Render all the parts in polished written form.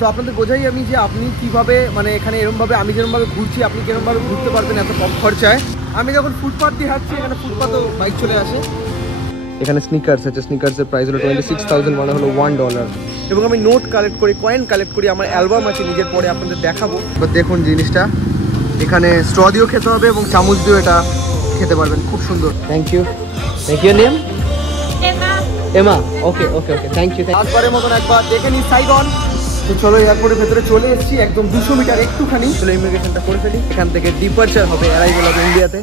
তো আপনাদের বোঝাই আমি যে আপনি কিভাবে মানে এখানে এরকমভাবে আমি যেরকমভাবে ঘুরছি আপনি কিরকমভাবে ঘুরতে পারবেন এত কম খরচায়। আমি যখন ফুটপাথ দিয়ে হাঁটছি এখানে ফুটপাথও বাইক চলে আসে। এখানে স্নিকার্স আছে, স্নিকার্সের প্রাইস হলো 26,000 মানে হলো $1। এবং আমি নোট কালেক্ট করি, কয়েন কালেক্ট করি, আমার অ্যালবাম আছে নিজের, পরে আপনাদের দেখাবো। এবার দেখুন জিনিসটা, এখানে স্ট্র দিয়েও খেতে হবে এবং চামচ দিয়েও এটা খেতে পারবেন, খুব সুন্দর। Thank you. Thank you. Name Emma. Okay okay okay, thank you. একবারের মতন একবার দেখে নিই সাইগন। তো চলো এয়ারপোর্টের ভেতরে চলে এসেছি, একদম 200 মিটার একটুখানি। চলো ইমিগ্রেশনটা করে ফেলি, এখান থেকে ডিপার্চার হবে, অ্যারাইভাল হবে ইন্ডিয়াতে।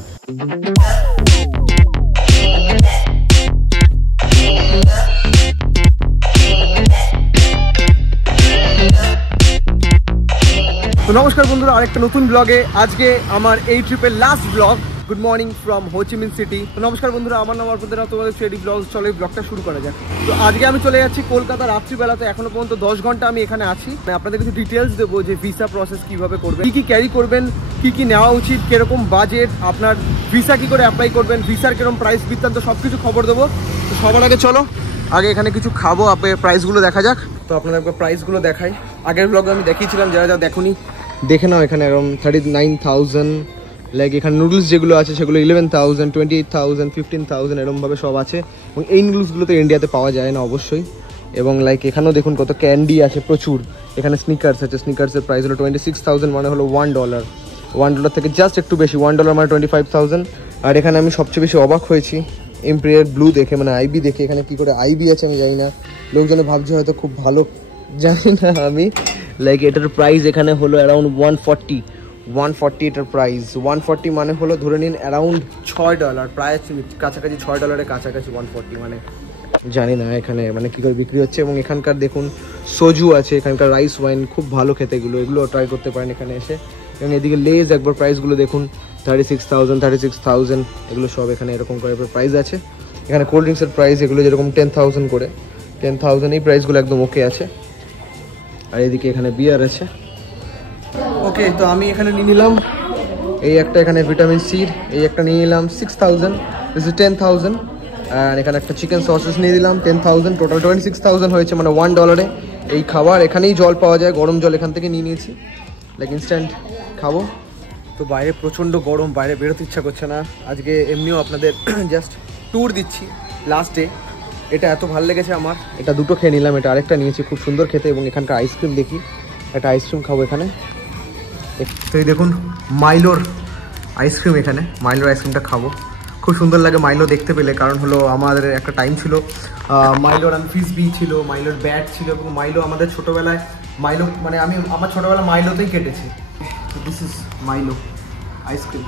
তো নমস্কার বন্ধুরা, আরেকটা নতুন ব্লগে আজকে আমার এই ট্রিপের last blog. Good morning from Ho Chi Minh city. তো নমস্কার বন্ধুরা, আমার নাম অর্পণ, তোমাদের ফ্রেডি ব্লগ। চলো এই ব্লগটা শুরু করা যাক। তো আজকে আমি চলে যাচ্ছি কলকাতা রাত্রিবেলাতে, এখনো পর্যন্ত 10 ঘন্টা আমি এখানে আছি। আপনাদের কিছু ডিটেলস দেবো যে ভিসা প্রসেস কিভাবে করবেন, কি ক্যারি করবেন, কি নেওয়া উচিত, কিরকম বাজেট, আপনার ভিসা কি করে অ্যাপ্লাই করবেন, ভিসার কিরকম প্রাইস বৃত্তান্ত সবকিছু খবর দেবো। তো সবার আগে চলো আগে এখানে কিছু খাবো, প্রাইসগুলো দেখা যাক। তো আপনাদের প্রাইসগুলো দেখাই। আগের ব্লগে আমি দেখিয়েছিলাম, যারা দেখুনি দেখে নাও। এখানে এরকম 39,000, লাইক এখানে নুডলস যেগুলো আছে সেগুলো 11,000, 28,000, 15,000 এরকমভাবে সব আছে। এবং এই নুডলসগুলো তো ইন্ডিয়াতে পাওয়া যায় না অবশ্যই। এবং লাইক এখানেও দেখুন কত ক্যান্ডি আছে প্রচুর। এখানে স্নিকার্স আছে, স্নিকার্সের প্রাইস হলো 26,000 মানে হলো $1। $1 থেকে জাস্ট একটু বেশি, $1 মানে 25,000। আর এখানে আমি সবচেয়ে বেশি অবাক হয়েছি এম্পিরিয়ার ব্লু দেখে, মানে আইবি দেখে। এখানে কি করে আইবি আছে আমি জানি না, লোকজনে ভাবছে হয়তো খুব ভালো, জানি না আমি। লাইক এটার প্রাইস এখানে হলো অ্যারাউন্ড 140 এটার প্রাইস। 140 মানে হলো ধরে নিন অ্যারাউন্ড $6, প্রায় কাছাকাছি $6 কাছাকাছি 140, মানে জানি না এখানে মানে কী করে বিক্রি হচ্ছে। এবং এখানকার দেখুন সোজু আছে, এখানকার রাইস ওয়াইন খুব ভালো খেতে, এগুলো ট্রাই করতে পারেন এখানে এসে। এবং এদিকে লেজ একবার প্রাইসগুলো দেখুন, 36,000 এগুলো সব এখানে এরকম করে প্রাইস আছে। এখানে কোল্ড ড্রিঙ্কসের প্রাইস এগুলো যেরকম 10,000 করে, 10,000 এই প্রাইসগুলো একদম ওকে আছে। আর এদিকে এখানে বিয়ার আছে। ওকে, তো আমি এখানে নিয়ে নিলাম এই একটা, এখানে ভিটামিন সির এই একটা নিয়ে নিলাম 6,000, 10,000। আর এখানে একটা চিকেন সসেস নিয়ে দিলাম 10,000, টোটাল 26,000 হয়েছে, মানে $1 এই খাবার। এখানেই জল পাওয়া যায়, গরম জল এখান থেকে নিয়ে নিয়েছি, লাইক ইনস্ট্যান্ট খাবো। তো বাইরে প্রচণ্ড গরম, বাইরে বেরোতে ইচ্ছা করছে না। আজকে এমনিও আপনাদের জাস্ট ট্যুর দিচ্ছি লাস্ট ডে। এটা এত ভালো লেগেছে আমার, এটা দুটো খেয়ে নিলাম, এটা আরেকটা নিয়েছি, খুব সুন্দর খেতে। এবং এখানকার আইসক্রিম দেখি, একটা আইসক্রিম খাবো এখানে। তো এই দেখুন মাইলোর আইসক্রিম, এখানে মাইলোর আইসক্রিমটা খাবো, খুব সুন্দর লাগে মাইলো দেখতে পেলে। কারণ হলো আমাদের একটা টাইম ছিল মাইলোর ফিসবি ছিল, মাইলোর ব্যাট ছিল। এবং মাইলো আমাদের ছোটোবেলায় মাইলো, মানে আমি আমার ছোটোবেলা মাইলোতেই কেটেছি। This is মাইলো ice cream.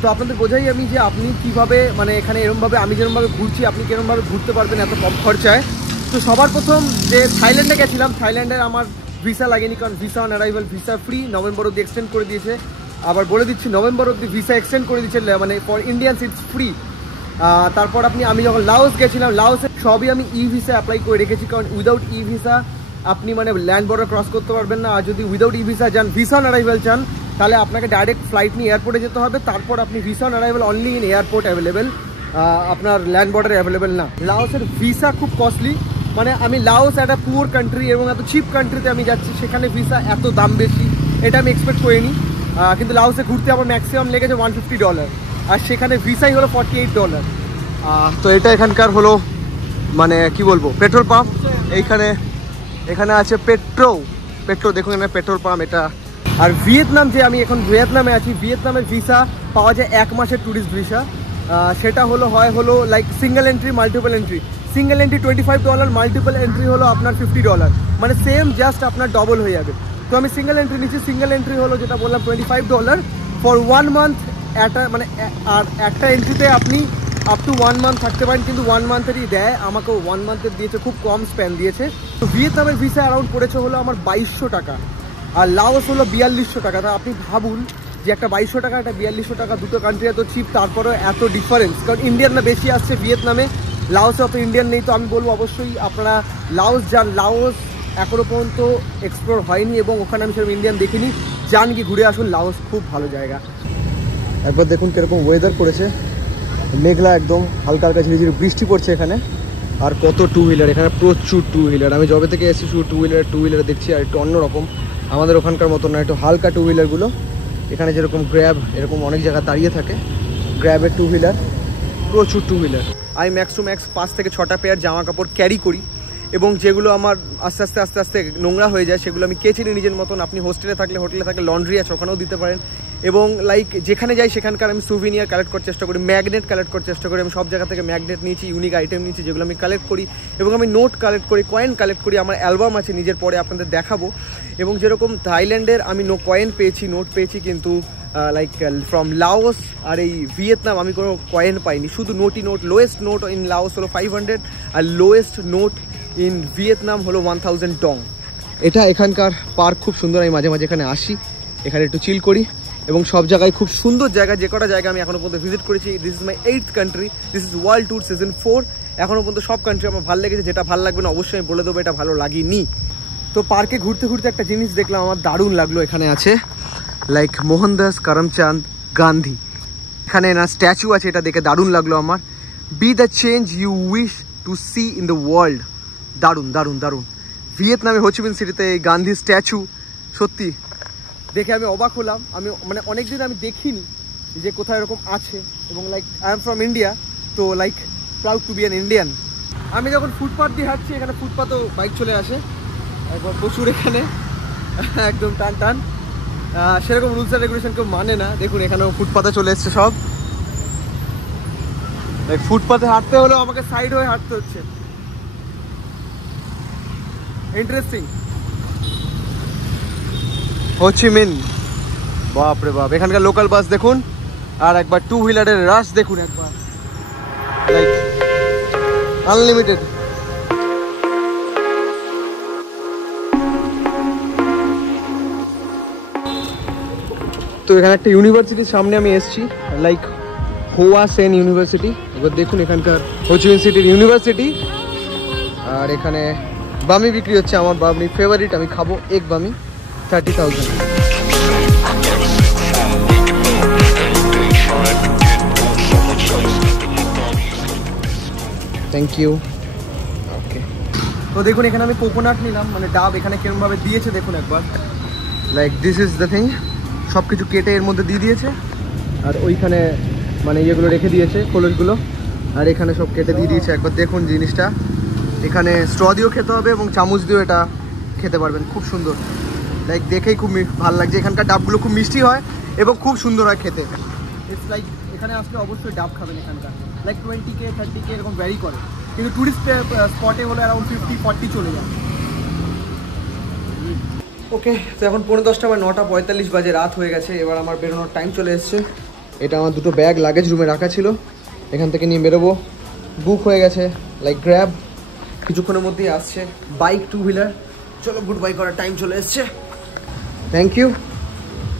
তো আপনাদের বোঝাই আমি যে আপনি কিভাবে মানে এখানে এরকমভাবে আমি যেরকমভাবে ঘুরছি আপনি কিরকমভাবে ঘুরতে পারবেন এত কম খরচায়। তো সবার প্রথম যে থাইল্যান্ডে গেছিলাম, থাইল্যান্ডের আমার ভিসা লাগেনি, কারণ visa on arrival, visa free, November অবধি এক্সটেন্ড করে দিয়েছে। আবার বলে দিচ্ছি নভেম্বর অবধি ভিসা এক্সটেন্ড করে দিচ্ছে, মানে ফর ইন্ডিয়ানস ইটস ফ্রি। তারপর আমি যখন লাওস গেছিলাম, লাওসে সবই আমি ই ভিসা অ্যাপ্লাই করে রেখেছি, কারণ উইদাউট ই ভিসা আপনি মানে ল্যান্ড বর্ডার ক্রস করতে পারবেন না। আর যদি উইদাউট ই ভিসা যান, ভিসা অন অ্যারাইভাল চান, তাহলে আপনাকে ডাইরেক্ট ফ্লাইট নিয়ে এয়ারপোর্টে যেতে হবে। তারপর আপনি visa on arrival only in airport available, আপনার ল্যান্ড বর্ডারে অ্যাভেলেবেল না। লাওসের ভিসা খুব কস্টলি, মানে আমি লাওস একটা পুয়ার কান্ট্রি এবং এত চিপ কান্ট্রিতে আমি যাচ্ছি, সেখানে ভিসা এত দাম বেশি এটা আমি এক্সপেক্ট করিনি। কিন্তু লাওসে ঘুরতে আমার ম্যাক্সিমাম লেগেছে $150, আর সেখানে ভিসাই হলো $48। তো এটা এখানকার হলো মানে কি বলবো পেট্রোল পাম্প। এখানে আছে পেট্রো দেখুন, এখানে পেট্রোল পাম্প এটা। আর ভিয়েতনাম, যে আমি এখন ভিয়েতনামে আছি, ভিয়েতনামের ভিসা পাওয়া যায় 1 মাসের ট্যুরিস্ট ভিসা। সেটা হলো like single entry, multiple entry. Single entry $25, multiple entry হলো আপনার $50, মানে সেম জাস্ট আপনার ডবল হয়ে যাবে। তো আমি সিঙ্গেল এন্ট্রি নিচ্ছি, সিঙ্গেল এন্ট্রি হলো যেটা বললাম $25 ফর 1 মান্থ। মানে আর একটা এন্ট্রিতে আপনি আপ টু 1 মান্থ থাকতে পারেন, কিন্তু 1 মান্থেরই দেয়, আমাকেও 1 মান্থের দিয়েছে, খুব কম স্প্যান দিয়েছে। তো ভিয়েতনামের ভিসা অ্যারাউন্ড পড়েছে হলো আমার 2200 টাকা, আর লাওস হলো 4200 টাকা। তা আপনি ভাবুন যে একটা 2200 টাকা, একটা 4200 টাকা, দুটো কান্ট্রি এত চিপ, তারপরেও এত ডিফারেন্স। কারণ ইন্ডিয়ানরা বেশি আসছে ভিয়েতনামে, লাওসে অত ইন্ডিয়ান নেই। তো আমি বলবো অবশ্যই আপনারা লাওস যান। লাওস এখনও পর্যন্ত এক্সপ্লোর হয়নি এবং ওখানে আমি সেরকম ইন্ডিয়ান দেখিনি, যান কি ঘুরে আসুন, লাওস খুব ভালো জায়গা। একবার দেখুন কীরকম ওয়েদার করেছে, মেঘলা একদম, হালকা হালকা ঝিরিঝিরি বৃষ্টি পড়ছে এখানে। আর কত টু হুইলার, এখানে প্রচুর টু হুইলার। আমি যবে থেকে এসেছি শুধু টু হুইলার দেখছি, আর একটু অন্যরকম, আমাদের ওখানকার মতো না, একটু হালকা টু হুইলারগুলো। এখানে যেরকম গ্র্যাব এরকম অনেক জায়গায় দাঁড়িয়ে থাকে, গ্র্যাবের টু হুইলার, প্রচুর টু হুইলার। আমি ম্যাক্স টু ম্যাক্স 5 থেকে 6টা পেয়ার জামা কাপড় ক্যারি করি, এবং যেগুলো আমার আস্তে আস্তে নোংরা হয়ে যায় সেগুলো আমি কেচে নিই নিজের মতন। আপনি হোটেলে থাকলে লন্ড্রি আছে, ওখানেও দিতে পারেন। এবং লাইক যেখানে যাই সেখানকার আমি সুভিনিয়ার কালেক্ট করার চেষ্টা করি, ম্যাগনেট কালেক্ট করার চেষ্টা করি। আমি সব জায়গা থেকে ম্যাগনেট নিয়েছি, ইউনিক আইটেম নিয়েছি যেগুলো আমি কালেক্ট করি, এবং আমি নোট কালেক্ট করি, কয়েন কালেক্ট করি। আমার অ্যালবাম আছে নিজের, পরে আপনাদের দেখাবো। এবং যেরকম থাইল্যান্ডের আমি কয়েন পেয়েছি, নোট পেয়েছি, কিন্তু লাইক ফ্রম লাওস আর এই ভিয়েতনাম আমি কোনো কয়েন পাইনি, শুধু নোটই note. Lowest note in Laos হলো 500, আর লোয়েস্ট নোট ইন ভিয়েতনাম হলো 1000 ডং। এটা এখানকার পার্ক খুব সুন্দর, আমি মাঝে মাঝে এখানে আসি, এখানে একটু চিল করি। এবং সব জায়গায় খুব সুন্দর জায়গা, যে কটা জায়গা আমি এখনো পর্যন্ত ভিজিট করেছি। This is my 8th country, this is world tour season 4। এখনো পর্যন্ত সব কান্ট্রি আমার ভালো লেগেছে, যেটা ভালো লাগবে না অবশ্যই আমি বলে দেবো এটা ভালো লাগেনি। তো পার্কে ঘুরতে ঘুরতে একটা জিনিস দেখলাম, আমার দারুণ লাগলো। এখানে আছে লাইক মোহনদাস করমচাঁদ গান্ধী, এখানে না স্ট্যাচু আছে, এটা দেখে দারুণ লাগলো আমার। Be the change you wish to see in the world. দারুণ দারুণ দারুণ। ভিয়েতনামে হোচিমিন সিটিতে এই গান্ধী স্ট্যাচু, সত্যি দেখে আমি অবাক হলাম। আমি মানে অনেকদিন আমি দেখিনি যে কোথায় এরকম আছে। এবং like I am from India, তো like proud to be an Indian. আমি যখন ফুটপাথ দিয়ে হাঁটছি, এখানে ফুটপাথও বাইক চলে আসে একবার, প্রচুর এখানে একদম টান টান। সেরকম রুলস অ্যান্ড রেগুলেশন কেউ মানে না। দেখুন এখানেও ফুটপাথে চলে এসছে সব। ফুটপাথে হাঁটতে হলেও আমাকে সাইড হয়ে হাঁটতে হচ্ছে। ইন্টারেস্টিং। হোচিমিন, বাপরে বাপ, এখানকার লোকাল বাস দেখুন, আর একবার টু হুইলারের রাশ দেখুন একবার, লাইক আনলিমিটেড। তো এখানে একটা ইউনিভার্সিটির সামনে আমি এসেছি, লাইক হোয়া সেন ইউনিভার্সিটি। এবার দেখুন এখানকার হোচিমিন সিটির ইউনিভার্সিটি। আর এখানে বামি বিক্রি হচ্ছে, আমার বামি ফেভারিট, আমি খাবো এক বামি, 30,000। Thank you. ওকে, তো দেখুন এখানে আমি কোকোনাট নিলাম, মানে ডাব এখানে কেরমভাবে দিয়েছে দেখুন একবার, like this is the thing. সব কিছু কেটে এর মধ্যে দিয়ে দিয়েছে, আর ওইখানে মানে ইয়েগুলো রেখে দিয়েছে, খোলসগুলো, আর এখানে সব কেটে দিয়ে দিয়েছে একবার দেখুন জিনিসটা। এখানে স্ট্র দিয়েও খেতে হবে এবং চামচ দিয়েও এটা খেতে পারবেন, খুব সুন্দর। লাইক দেখেই খুব ভালো লাগছে। এখানকার ডাবগুলো খুব মিষ্টি হয় এবং খুব সুন্দর হয় খেতে। ইটস লাইক এখানে আসলে অবশ্যই ডাব খাবেন এখানকার, লাইক 20K 30K এরকম ভ্যারি করে, কিন্তু টুরিস্ট স্পটে হলে অ্যারাউন্ড 50-40 চলে যায়। ওকে, তো এখন 10:45 বা 9:45 বাজে, রাত হয়ে গেছে। এবার আমার বেরোনোর টাইম চলে এসছে। এটা আমার দুটো ব্যাগ লাগেজ রুমে রাখা ছিল, এখান থেকে নিয়ে বেরোবো। বুক হয়ে গেছে লাইক গ্র্যাব, কিছুক্ষণের মধ্যেই আসছে বাইক, টু হুইলার। চলো গুড বাই করার টাইম চলে এসছে। Thank you,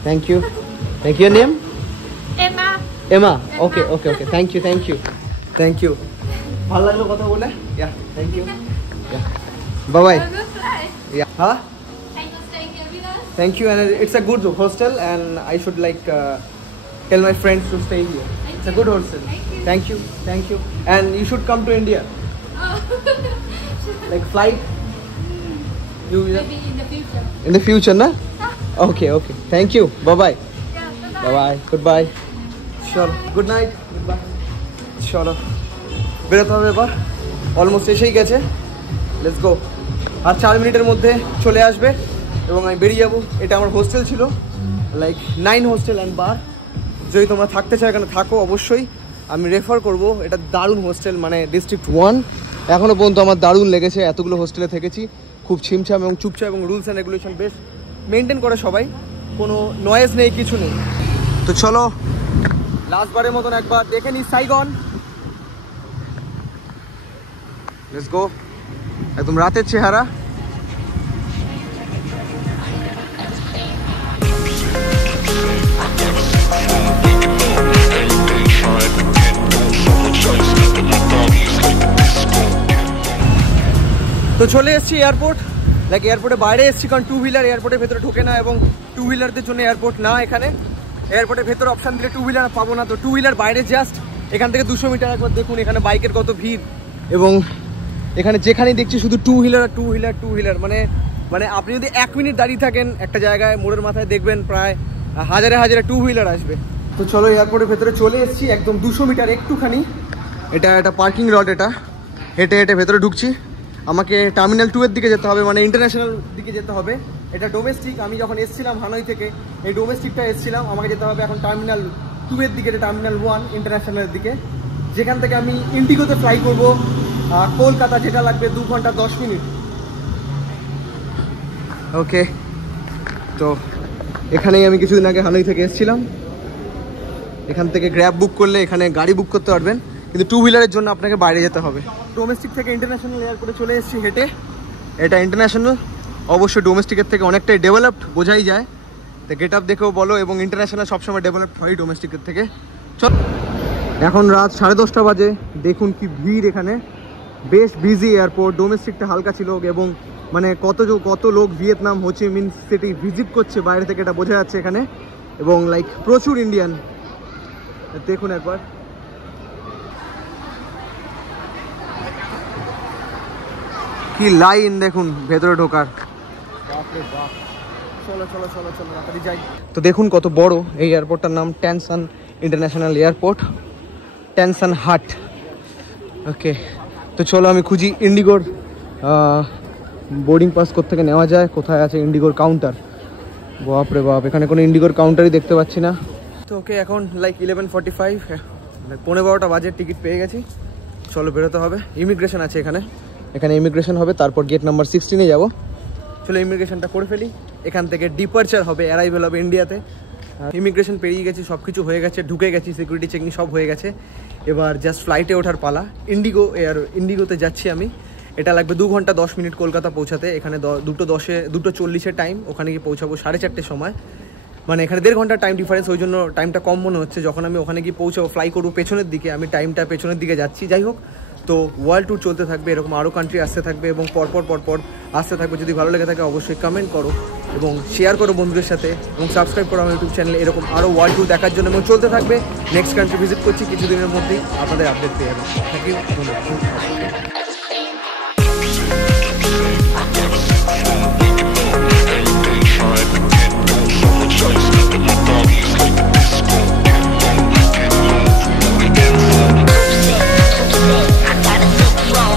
thank you, thank you. Name? Emma. Emma, okay okay okay, thank you, thank you, thank you. ভালো লাগলো কথা বলে। Yeah, thank you. Bye bye. Yeah, হ্যাঁ, thank you, and it's a good hostel, and I should like tell my friends to stay here. It's a good hostel. Thank you, thank you, and you should come to India. Like flight. You Maybe in the future. in the future, na? Okay, okay. Thank you. Bye bye. Yeah, Bye bye. Goodbye. Sure. Good night. Goodbye. চলো বেরোতে হবে এবার, almost এসেই গেছে। Let's go. আর 4 মিনিটের মধ্যে চলে আসবে এবং আমি বেরিয়ে যাবো। এটা আমার হোস্টেল ছিল, লাইক 9 হোস্টেল অ্যান্ড বার। যদি তোমরা থাকতে চাও এখানে থাকো, অবশ্যই আমি রেফার করব। এটা দারুণ হোস্টেল, মানে ডিস্ট্রিক্ট 1। এখনও পর্যন্ত আমার দারুণ লেগেছে, এতগুলো হোস্টেলে থেকেছি, খুব ছিমছাম এবং চুপচাপ, এবং রুলস অ্যান্ড রেগুলেশন বেশ মেনটেন করে সবাই, কোনো নয়েজ নেই, কিছু নেই। তো চলো লাস্টবারের মতন একবার দেখে নিই সাইগন। Let's go. একদম রাতের চেহারা। তো চলে এসেছি এয়ারপোর্ট, লাইক এয়ারপোর্টের বাইরে এসেছি, কারণ টু হুইলার এয়ারপোর্টের ভেতরে ঢোকে না, এবং টু হুইলারদের জন্য এয়ারপোর্ট না এখানে। এয়ারপোর্টের ভেতরে অপশান দিলে টু হুইলার পাবো না, তো টু হুইলার বাইরে জাস্ট এখান থেকে 200 মিটার। একবার দেখুন এখানে বাইকের কত ভিড়, এবং এখানে যেখানেই দেখছি শুধু টু হুইলার মানে আপনি যদি 1 মিনিট দাঁড়িয়ে থাকেন একটা জায়গায় মোড়ের মাথায় দেখবেন প্রায় হাজারে টু হুইলার আসবে। তো চলো এয়ারপোর্টের ভেতরে চলে এসেছি, একদম 200 মিটার একটুখানি। এটা একটা পার্কিং লট, এটা হেঁটে ভেতরে ঢুকছি। আমাকে টার্মিনাল 2 এর দিকে যেতে হবে, মানে ইন্টারন্যাশনাল দিকে যেতে হবে। এটা ডোমেস্টিক, আমি যখন এসেছিলাম হানয় থেকে এই ডোমেস্টিকটা এসেছিলাম, আমাকে যেতে হবে এখন টার্মিনাল 2 এর দিকে, এটা টার্মিনাল 1 ইন্টারন্যাশনালের দিকে, যেখান থেকে আমি ইন্ডিগোতে ফ্লাই করব কলকাতা, যেটা লাগবে 2 ঘন্টা 10 মিনিট। ওকে, তো এখানেই আমি কিছুদিন আগে হানয় থেকে এসেছিলাম। এখান থেকে গ্র্যাব বুক করলে এখানে গাড়ি বুক করতে পারবেন, কিন্তু টু হুইলারের জন্য আপনাকে বাইরে যেতে হবে। ডোমেস্টিক থেকে ইন্টারন্যাশনাল এয়ারপোর্টে চলে এসেছি হেঁটে। এটা ইন্টারন্যাশনাল, অবশ্যই ডোমেস্টিকের থেকে অনেকটাই ডেভেলপড, বোঝাই যায়। তো গেট আপ দেখেও বলো, এবং ইন্টারন্যাশনাল সবসময় ডেভেলপড হয় ডোমেস্টিকের থেকে। চল, এখন রাত 10:30 বাজে। দেখুন কি ভিড় এখানে, বেশ বিজি এয়ারপোর্ট। ডোমেস্টিকটা হালকা ছিল, এবং মানে কত লোক ভিয়েতনাম হোচিমিন সিটি ভিজিট করছে বাইরে থেকে, এটা বোঝা যাচ্ছে এখানে। এবং লাইক প্রচুর ইন্ডিয়ান, দেখুন একবার। কি লাইন দেখুন ভেতরে ঢোকার। চলো তাড়াতাড়ি যাই। তো দেখুন কত বড় এই এয়ারপোর্টটার নাম ট্যান সান ইন্টারন্যাশনাল এয়ারপোর্ট, ট্যান সান হাট। ওকে, তো চলো আমি খুঁজি ইন্ডিগোর বোর্ডিং পাস কোথা থেকে নেওয়া যায়, কোথায় আছে ইন্ডিগোর কাউন্টার। বাপরে বাপ, এখানে কোনো ইন্ডিগোর কাউন্টারই দেখতে পাচ্ছি না। তো ওকে, এখন লাইক 11:45, 11:15 বাজে, টিকিট পেয়ে গেছি। চলো বেরোতে হবে। ইমিগ্রেশন আছে এখানে ইমিগ্রেশন হবে, তারপর গেট নাম্বার 16-এ যাবো। চলো ইমিগ্রেশনটা করে ফেলি। এখান থেকে ডিপার্চার হবে, অ্যারাইভেল হবে ইন্ডিয়াতে। ইমিগ্রেশন পেরিয়ে গেছি, সব কিছু হয়ে গেছে, ঢুকে গেছি, সিকিউরিটি চেকিং সব হয়ে গেছে। এবার জাস্ট ফ্লাইটে ওঠার পালা। ইন্ডিগোতে যাচ্ছি আমি। এটা লাগবে 2 ঘন্টা 10 মিনিট কলকাতা পৌঁছাতে। এখানে 2:40 টাইম, ওখানে গিয়ে পৌঁছাবো 4:30 সময়। মানে এখানে 1.5 ঘন্টা টাইম ডিফারেন্স, ওই জন্য টাইমটা কম মনে হচ্ছে। যখন আমি ওখানে গিয়ে পৌঁছাবো, ফ্লাই করবো পেছনের দিকে, আমি টাইমটা পেছনের দিকে যাচ্ছি। যাই হোক, তো ওয়ার্ল্ড ট্যুর চলতে থাকবে, এরকম আরও কান্ট্রি আসতে থাকবে, এবং পরপর আসতে থাকবে। যদি ভালো লেগে থাকে অবশ্যই কমেন্ট করো এবং শেয়ার করো বন্ধুদের সাথে, এবং সাবস্ক্রাইব করো আমার ইউটিউব চ্যানেলে, এরকম আরও ওয়ার্ল্ড ট্যুর দেখার জন্য। এবং চলতে থাকবে, নেক্সট কান্ট্রি ভিজিট করছি কিছুদিনের মধ্যেই, আপনাদের আপডেট পেয়ে যাবেন। Thank you.